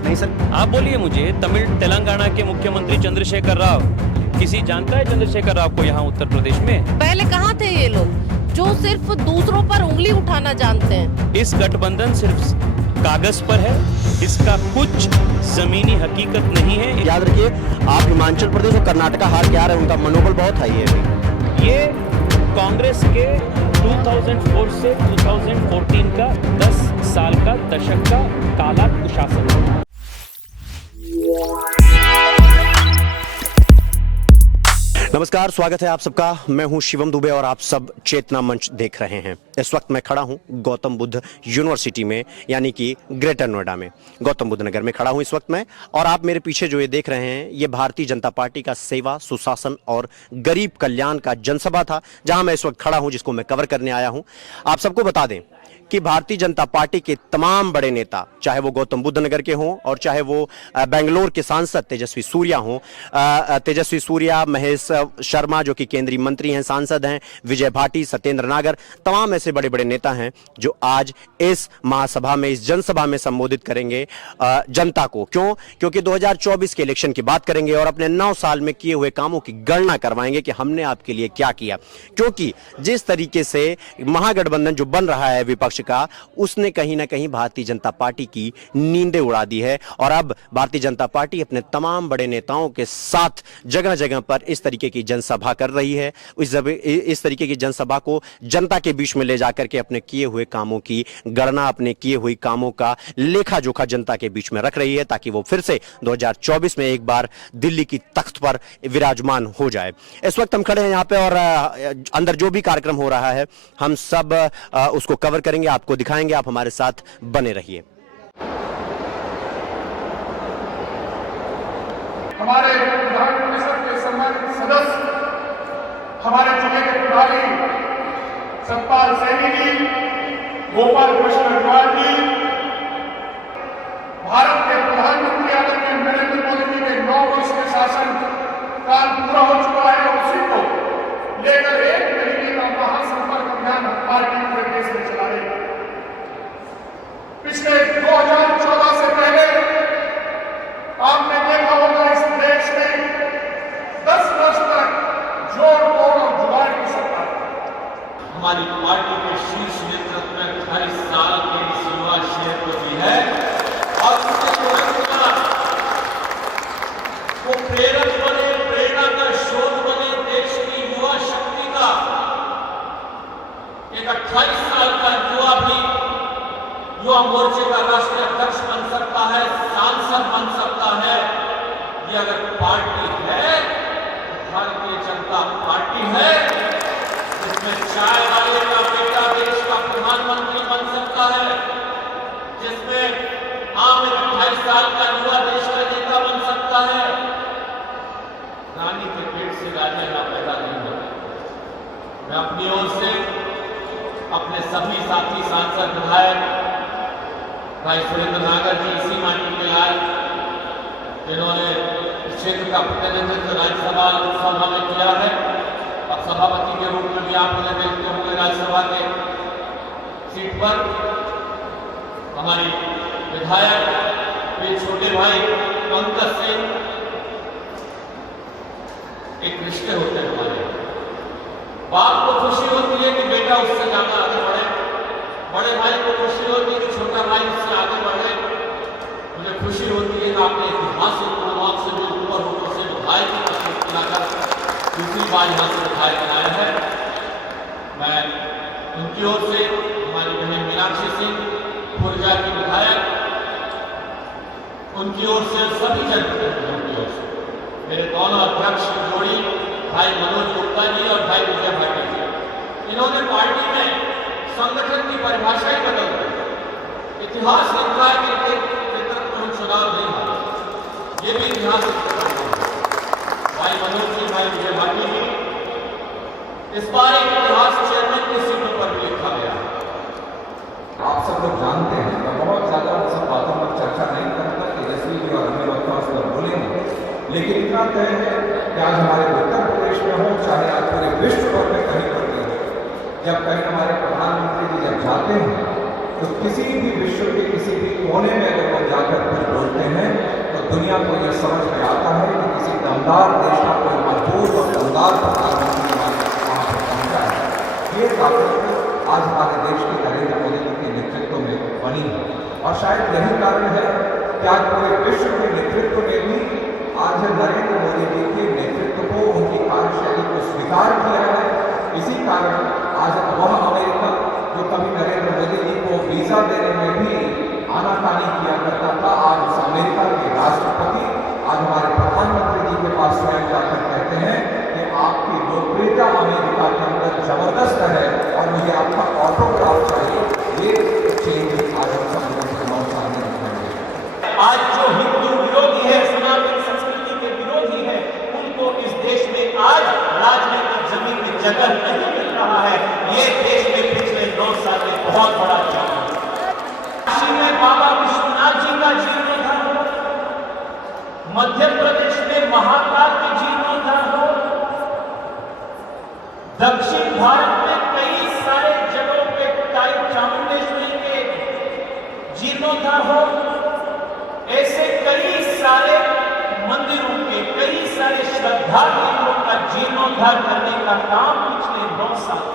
नहीं सर। आप बोलिए मुझे, तेलंगाना के मुख्यमंत्री चंद्रशेखर राव, किसी जानता है चंद्रशेखर राव को यहाँ उत्तर प्रदेश में? पहले कहाँ थे ये लोग जो सिर्फ दूसरों पर उंगली उठाना जानते हैं? इस गठबंधन सिर्फ कागज पर है, इसका कुछ जमीनी हकीकत नहीं है। याद रखिए, आप हिमाचल प्रदेश और कर्नाटका हार के आ रहे हैं, उनका मनोबल बहुत हाई है अभी। ये कांग्रेस के 2004 से 2014 का 10 साल का दशक का काला कुशासन है। नमस्कार, स्वागत है आप सबका। मैं हूं शिवम दुबे और आप सब चेतना मंच देख रहे हैं। इस वक्त मैं खड़ा हूं गौतम बुद्ध यूनिवर्सिटी में, यानी कि ग्रेटर नोएडा में, गौतम बुद्ध नगर में खड़ा हूं इस वक्त मैं। और आप मेरे पीछे जो ये देख रहे हैं, ये भारतीय जनता पार्टी का सेवा, सुशासन और गरीब कल्याण का जनसभा था, जहां मैं इस वक्त खड़ा हूं, जिसको मैं कवर करने आया हूं। आप सबको बता दें कि भारतीय जनता पार्टी के तमाम बड़े नेता, चाहे वो गौतम बुद्ध नगर के हों और चाहे वो बेंगलोर के सांसद तेजस्वी सूर्या हों, तेजस्वी सूर्या, महेश शर्मा जो कि केंद्रीय मंत्री हैं, सांसद हैं, विजय भाटी, सत्येंद्र नागर, तमाम ऐसे बड़े बड़े नेता हैं जो आज इस महासभा में, इस जनसभा में संबोधित करेंगे जनता को। क्यों? क्योंकि 2024 के इलेक्शन की बात करेंगे और अपने 9 साल में किए हुए कामों की गणना करवाएंगे कि हमने आपके लिए क्या किया। क्योंकि जिस तरीके से महागठबंधन जो बन रहा है विपक्ष का, उसने कहीं ना कहीं भारतीय जनता पार्टी की नींदें उड़ा दी है। और अब भारतीय जनता पार्टी अपने तमाम बड़े नेताओं के साथ जगह जगह पर इस तरीके की जनसभा कर रही है। इस तरीके की जनसभा को जनता के बीच में ले जाकर के अपने किए हुए कामों की गणना, अपने किए हुए कामों का लेखा जोखा जनता के बीच में रख रही है, ताकि वो फिर से 2024 में एक बार दिल्ली की तख्त पर विराजमान हो जाए। इस वक्त हम खड़े हैं यहाँ पे और अंदर जो भी कार्यक्रम हो रहा है, हम सब उसको कवर करेंगे, आपको दिखाएंगे। आप हमारे साथ बने रहिए। हमारे विधान परिषद के सम्मानित सदस्य, हमारे जिले के प्रभारी सतपाल सैनी जी, गोपाल कृष्ण अग्रवाल जी, भारत के प्रधानमंत्री आदरणीय नरेंद्र मोदी जी के 9 वर्ष के शासन काल पूरा हो चुका है और उसी को लेकर 1 महीने का महासंपर्क अभियान पार्टी पूरे देश में चला रही है। पिछले 2014 से पहले आपने देखा होगा इस देश में 10 वर्ष तक जोड़ तोड़ और जुगाड़ की सत्ता। हमारी पार्टी के शीर्ष नेतृत्व में 28 साल के इस युवा शेर को दी है और उसके तुरंत वो प्रेरक बने, प्रेरणा का स्रोत बने, देश की युवा शक्ति का एक 28 साल का युवा भी युवा मोर्चे का राष्ट्रीय अध्यक्ष बन सकता है, सांसद बन सकता है। ये अगर पार्टी है, भारतीय जनता पार्टी है, जिसमें चाय वाले का बेटा देश का प्रधानमंत्री बन सकता है, जिसमें आम 28 साल का युवा देश का नेता बन सकता है। रानी के पेट से राजा यहाँ पैदा नहीं होता। मैं अपनी ओर से अपने सभी साथी सांसद, विधायक, भाई सुरेंद्र नागर जी, इसी माटी के लाल, जिन्होंने इस क्षेत्र का प्रतिनिधित्व राज्यसभा लोकसभा में किया है और सभापति के रूप में भी आप मुझे देखते होंगे राज्यसभा के सीट पर। हमारी विधायक वे छोटे भाई पंकज से एक रिश्ते होते हैं हमारे। बाप को खुशी होती है कि बेटा उससे ज्यादा आगे बढ़े, बड़े भाई को खुशी होती है कि छोटा भाई उससे आगे बढ़े। मुझे खुशी होती है कि आपने ऐतिहासिक चुनाव से भी ऊपर होकर से विधायक की प्रतिष्ठा कर दूसरी बार यहाँ से विधायक बनाया है। मैं उनकी ओर से, हमारी बहन मीनाक्षी सिंह खुर्जा की विधायक, उनकी ओर से, सभी जनप्रतिनिधियों की ओर से, मेरे दोनों अध्यक्ष की जोड़ी भाई मनोज गुप्ता जी और भाई विजय भाटी जी, इन्होंने पार्टी में संगठन की परिभाषा ही बदल दी। इतिहास लिखा है कि इनके नेतृत्व में हम चुनाव नहीं हारे, ये भी इतिहास भाई मनोज जी, भाई विजय भाटी जी, इस बार एक इतिहास चेयरमैन की सीट पर भी लिखा गया। आप सब लोग जानते हैं, मैं बहुत ज्यादा उन सब बातों पर चर्चा नहीं करता, तेजस्वी जी और अन्य वक्ता उस पर बोलेंगे, लेकिन इतना तय है कि आज हमारे उत्तर प्रदेश में हो, चाहे आज पूरे विश्व भर में कहीं पर भी हो, जब कहीं हमारे प्रधानमंत्री जी जब जाते हैं तो किसी भी विश्व के किसी भी कोने में अगर वो जाकर फिर बोलते हैं दमदार देश का कोई मजबूत और दमदार प्रधानमंत्री वहाँ पर पहुंचा है। ये ताकत आज हमारे देश की नरेंद्र मोदी जी के नेतृत्व में बनी है और शायद यही कारण है कि आज पूरे विश्व के नेतृत्व में भी आज नरेंद्र मोदी जी के नेतृत्व को, उनकी कार्यशैली को स्वीकार किया है। इसी कारण आज वह अमेरिका जो कभी नरेंद्र मोदी जी को वीजा देने में भी आनाकानी किया करता था, आज उस अमेरिका के राष्ट्रपति आज हमारे प्रधानमंत्री जी के पास स्वयं जाकर कहते हैं कि आपकी लोकप्रियता अमेरिका के अंदर जबरदस्त है और मुझे आपका ऑटोग्राफ चाहिए। ये चेंज आज हम सब लोगों के नौ सामने दिखाई। आज जो हिंदू विरोधी है, सनातन संस्कृति के विरोधी है, उनको इस देश में आज राजनीतिक जमीन में जगह नहीं मिल रहा है। ये देश में पिछले 9 साल में बहुत बड़ा चेंज है। काशी में बाबा विश्वनाथ जी का जीर्णोद्धार हो, मध्य प्रदेश में महाकाल के जीर्णोद्धार हो, दक्षिण भारत में कई सारे जगहों पे ताई चामुंडेश्वरी के जीर्णोद्धार हो, ऐसे कई सारे मंदिरों के, कई सारे श्रद्धा केंद्रों का जीर्णोद्धार करने का काम पिछले 9 साल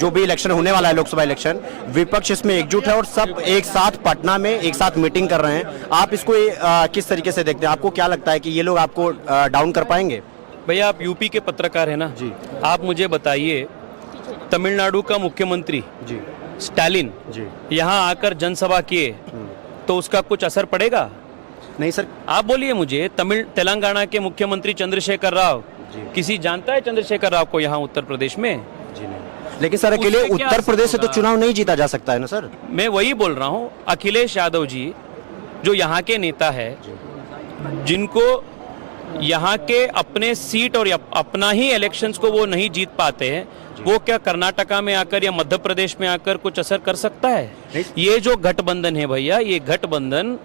जो भी इलेक्शन होने वाला है, लोकसभा इलेक्शन, विपक्ष इसमें एकजुट है और सब एक साथ पटना में एक साथ मीटिंग कर रहे हैं। आप इसको किस तरीके से देखते हैं? आपको क्या लगता है कि ये लोग आपको डाउन कर पाएंगे? भैया आप यूपी के पत्रकार हैं ना जी, आप मुझे बताइए तमिलनाडु का मुख्यमंत्री जी स्टालिन जी यहाँ आकर जनसभा किए तो उसका कुछ असर पड़ेगा? नहीं सर, आप बोलिए मुझे। तेलंगाना के मुख्यमंत्री चंद्रशेखर राव, किसी जानता है चंद्रशेखर राव को यहाँ उत्तर प्रदेश में? जी नहीं। लेकिन सर अकेले उससे क्या उत्तर असर प्रदेश से तो होगा? चुनाव नहीं जीता जा सकता है ना सर? मैं वही बोल रहा हूँ। अखिलेश यादव जी जो यहाँ के नेता है, जिनको यहाँ के अपने सीट और अपना ही इलेक्शंस को वो नहीं जीत पाते हैं, वो क्या कर्नाटका में आकर या मध्य प्रदेश में आकर कुछ असर कर सकता है? ये जो गठबंधन है भैया, ये गठबंधन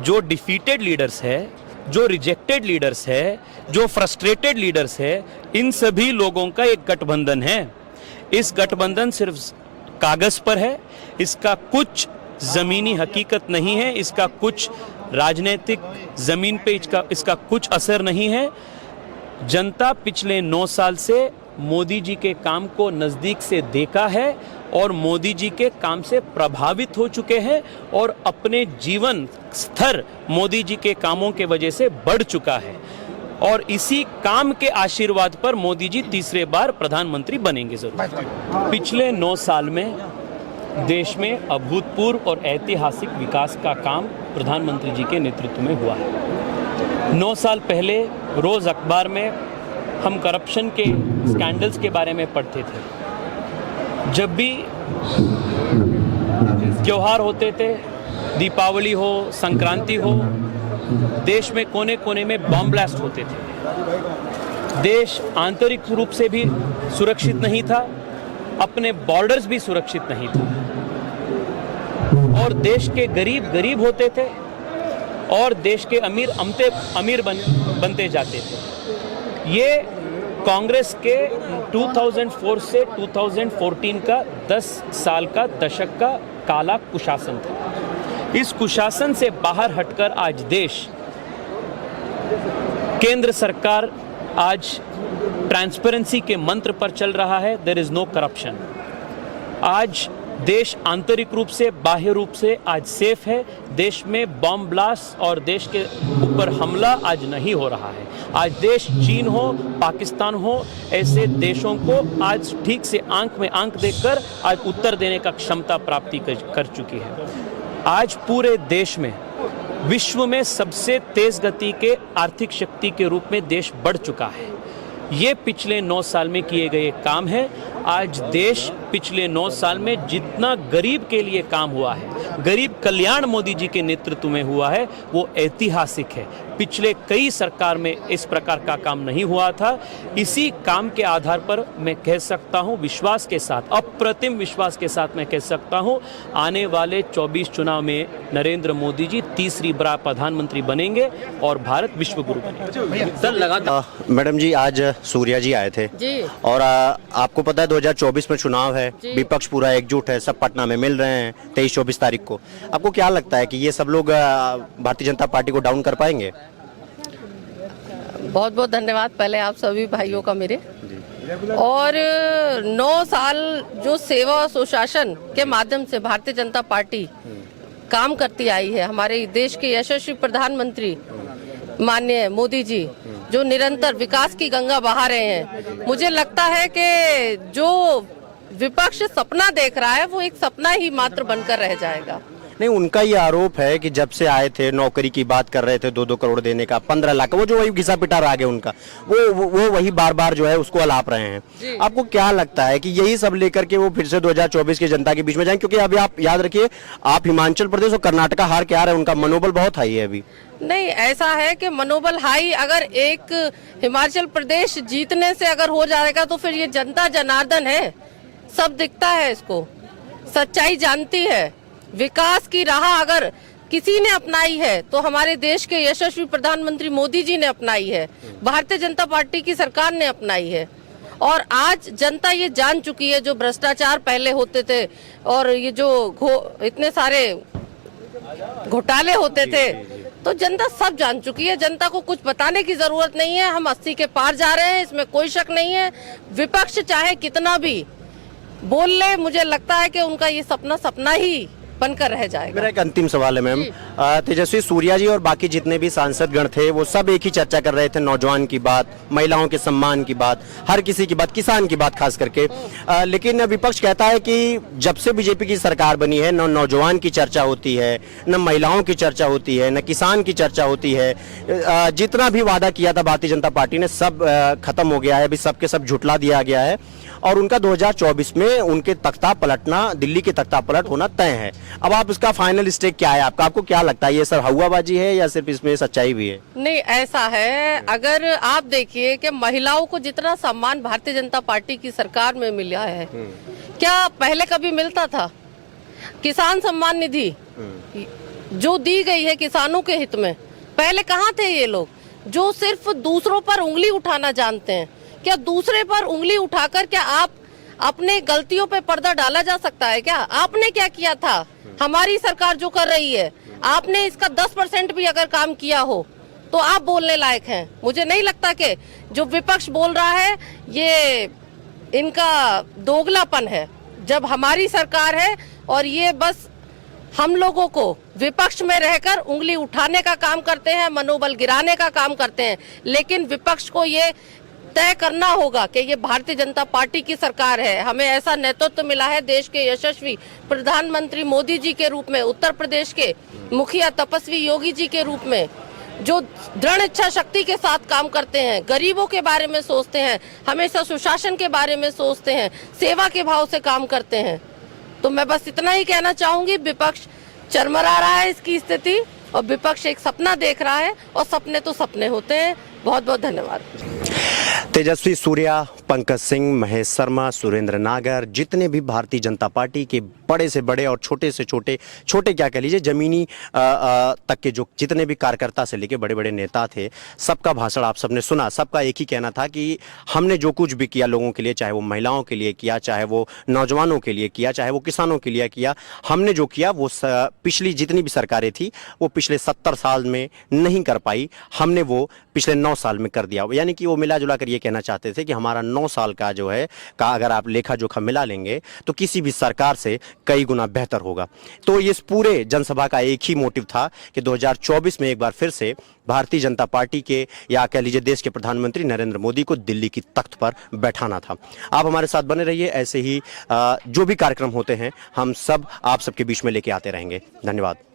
जो डिफीटेड लीडर्स है, जो रिजेक्टेड लीडर्स है, जो फ्रस्ट्रेटेड लीडर्स है, इन सभी लोगों का एक गठबंधन है। इस गठबंधन सिर्फ कागज पर है, इसका कुछ जमीनी हकीकत नहीं है, इसका कुछ राजनीतिक जमीन पे इसका कुछ असर नहीं है। जनता पिछले 9 साल से मोदी जी के काम को नजदीक से देखा है और मोदी जी के काम से प्रभावित हो चुके हैं और अपने जीवन स्तर मोदी जी के कामों के वजह से बढ़ चुका है और इसी काम के आशीर्वाद पर मोदी जी तीसरे बार प्रधानमंत्री बनेंगे जरूर। पिछले 9 साल में देश में अभूतपूर्व और ऐतिहासिक विकास का काम प्रधानमंत्री जी के नेतृत्व में हुआ है। 9 साल पहले रोज अखबार में हम करप्शन के स्कैंडल्स के बारे में पढ़ते थे। जब भी त्योहार होते थे, दीपावली हो, संक्रांति हो, देश में कोने कोने में बम ब्लास्ट होते थे। देश आंतरिक रूप से भी सुरक्षित नहीं था, अपने बॉर्डर्स भी सुरक्षित नहीं था और देश के गरीब गरीब होते थे और देश के अमीर अमीर बनते जाते थे। ये कांग्रेस के 2004 से 2014 का 10 साल का दशक का काला कुशासन था। इस कुशासन से बाहर हटकर आज देश, केंद्र सरकार आज ट्रांसपेरेंसी के मंत्र पर चल रहा है। There is no corruption. आज देश आंतरिक रूप से, बाह्य रूप से आज सेफ है। देश में बम ब्लास्ट और देश के ऊपर हमला आज नहीं हो रहा है। आज देश चीन हो, पाकिस्तान हो, ऐसे देशों को आज ठीक से आंख में आंख देखकर आज उत्तर देने का क्षमता प्राप्ति कर चुकी है। आज पूरे देश में, विश्व में सबसे तेज गति के आर्थिक शक्ति के रूप में देश बढ़ चुका है। ये पिछले 9 साल में किए गए काम है। आज देश पिछले 9 साल में जितना गरीब के लिए काम हुआ है, गरीब कल्याण मोदी जी के नेतृत्व में हुआ है, वो ऐतिहासिक है। पिछले कई सरकार में इस प्रकार का काम नहीं हुआ था। इसी काम के आधार पर मैं कह सकता हूं, विश्वास के साथ, अप्रतिम विश्वास के साथ मैं कह सकता हूं, आने वाले 24 चुनाव में नरेंद्र मोदी जी तीसरी बार प्रधानमंत्री बनेंगे और भारत विश्व गुरु बनेगा। सर लगातार मैडम जी आज सूर्या जी आए थे जी। और आपको पता है 2024 में चुनाव है, विपक्ष पूरा एकजुट है, सब पटना में मिल रहे हैं 23-24 तारीख को। आपको क्या लगता है कि ये सब लोग भारतीय जनता पार्टी को डाउन कर पाएंगे? बहुत बहुत धन्यवाद पहले आप सभी भाइयों का मेरे। और 9 साल जो सेवा और सुशासन के माध्यम से भारतीय जनता पार्टी काम करती आई है, हमारे देश के यशस्वी प्रधानमंत्री माननीय मोदी जी जो निरंतर विकास की गंगा बहा रहे हैं, मुझे लगता है कि जो विपक्ष सपना देख रहा है वो एक सपना ही मात्र बनकर रह जाएगा। नहीं, उनका ये आरोप है कि जब से आए थे नौकरी की बात कर रहे थे 2-2 करोड़ देने का, 15 लाख, वो जो वही घिसा पिटा राग है उनका, वो वही बार बार जो है उसको अलाप रहे हैं। आपको क्या लगता है कि यही सब लेकर के वो फिर से 2024 की जनता के बीच में जाएंगे? क्योंकि अभी आप याद रखिए, आप हिमाचल प्रदेश और कर्नाटका हार के आ रहे हैं, उनका मनोबल बहुत हाई है अभी। नहीं, ऐसा है कि मनोबल हाई अगर एक हिमाचल प्रदेश जीतने से अगर हो जाएगा तो फिर ये जनता जनार्दन है, सब दिखता है, इसको सच्चाई जानती है। विकास की राह अगर किसी ने अपनाई है तो हमारे देश के यशस्वी प्रधानमंत्री मोदी जी ने अपनाई है, भारतीय जनता पार्टी की सरकार ने अपनाई है। और आज जनता ये जान चुकी है, जो भ्रष्टाचार पहले होते थे और ये जो इतने सारे घोटाले होते थे, तो जनता सब जान चुकी है। जनता को कुछ बताने की जरूरत नहीं है, हम 80 के पार जा रहे हैं, इसमें कोई शक नहीं है। विपक्ष चाहे कितना भी बोल ले, मुझे लगता है कि उनका ये सपना सपना ही बनकर रह जाएगा। मेरा एक अंतिम सवाल है मैम, तेजस्वी सूर्या जी और बाकी जितने भी सांसद गण थे वो सब एक ही चर्चा कर रहे थे, नौजवान की बात, महिलाओं के सम्मान की बात, हर किसी की बात, किसान की बात खास करके। लेकिन विपक्ष कहता है कि जब से बीजेपी की सरकार बनी है न नौजवान की चर्चा होती है, न महिलाओं की चर्चा होती है, न किसान की चर्चा होती है। जितना भी वादा किया था भारतीय जनता पार्टी ने सब खत्म हो गया है, अभी सबके सब झुटला दिया गया है और उनका 2024 में उनके तख्ता पलटना, दिल्ली के तख्ता पलट होना तय है। अब आप इसका फाइनल स्टेक क्या है आपका? आपको क्या लगता है, ये सर हवाबाजी है या सिर्फ इसमें सच्चाई भी है? नहीं, ऐसा है, अगर आप देखिए कि महिलाओं को जितना सम्मान भारतीय जनता पार्टी की सरकार में मिला है, क्या पहले कभी मिलता था? किसान सम्मान निधि जो दी गई है किसानों के हित में, पहले कहाँ थे ये लोग जो सिर्फ दूसरों पर उंगली उठाना जानते हैं? क्या दूसरे पर उंगली उठाकर क्या आप अपने गलतियों पे पर्दा डाला जा सकता है क्या? आपने क्या किया था? हमारी सरकार जो कर रही है, आपने इसका 10% भी अगर काम किया हो तो आप बोलने लायक हैं। मुझे नहीं लगता कि जो विपक्ष बोल रहा है ये इनका दोगलापन है। जब हमारी सरकार है और ये बस हम लोगों को विपक्ष में रहकर उंगली उठाने का काम करते हैं, मनोबल गिराने का काम करते हैं, लेकिन विपक्ष को ये तय करना होगा कि ये भारतीय जनता पार्टी की सरकार है। हमें ऐसा नेतृत्व मिला है देश के यशस्वी प्रधानमंत्री मोदी जी के रूप में, उत्तर प्रदेश के मुखिया तपस्वी योगी जी के रूप में, जो दृढ़ इच्छा शक्ति के साथ काम करते हैं, गरीबों के बारे में सोचते हैं, हमेशा सुशासन के बारे में सोचते हैं, सेवा के भाव से काम करते हैं। तो मैं बस इतना ही कहना चाहूंगी, विपक्ष चरमरा रहा है इसकी स्थिति और विपक्ष एक सपना देख रहा है और सपने तो सपने होते हैं। बहुत बहुत धन्यवाद। तेजस्वी सूर्या, पंकज सिंह, महेश शर्मा, सुरेंद्र नागर, जितने भी भारतीय जनता पार्टी के बड़े से बड़े और छोटे से छोटे, छोटे क्या कह लीजिए, जमीनी तक के जो जितने भी कार्यकर्ता से लेके बड़े बड़े नेता थे, सबका भाषण आप सबने सुना। सबका एक ही कहना था कि हमने जो कुछ भी किया लोगों के लिए, चाहे वो महिलाओं के लिए किया, चाहे वो नौजवानों के लिए किया, चाहे वो किसानों के लिए किया, हमने जो किया वो पिछली जितनी भी सरकारें थी वो पिछले 70 साल में नहीं कर पाई, हमने वो पिछले 9 साल में कर दिया। यानी कि वो मिला जुला कर ये कहना चाहते थे कि हमारा 9 साल का जो है का अगर आप लेखा जोखा मिला लेंगे तो किसी भी सरकार से कई गुना बेहतर होगा। तो इस पूरे जनसभा का एक ही मोटिव था कि 2024 में एक बार फिर से भारतीय जनता पार्टी के या कह लीजिए देश के प्रधानमंत्री नरेंद्र मोदी को दिल्ली की तख्त पर बैठाना था। आप हमारे साथ बने रहिए, ऐसे ही जो भी कार्यक्रम होते हैं हम सब आप सबके बीच में लेके आते रहेंगे। धन्यवाद।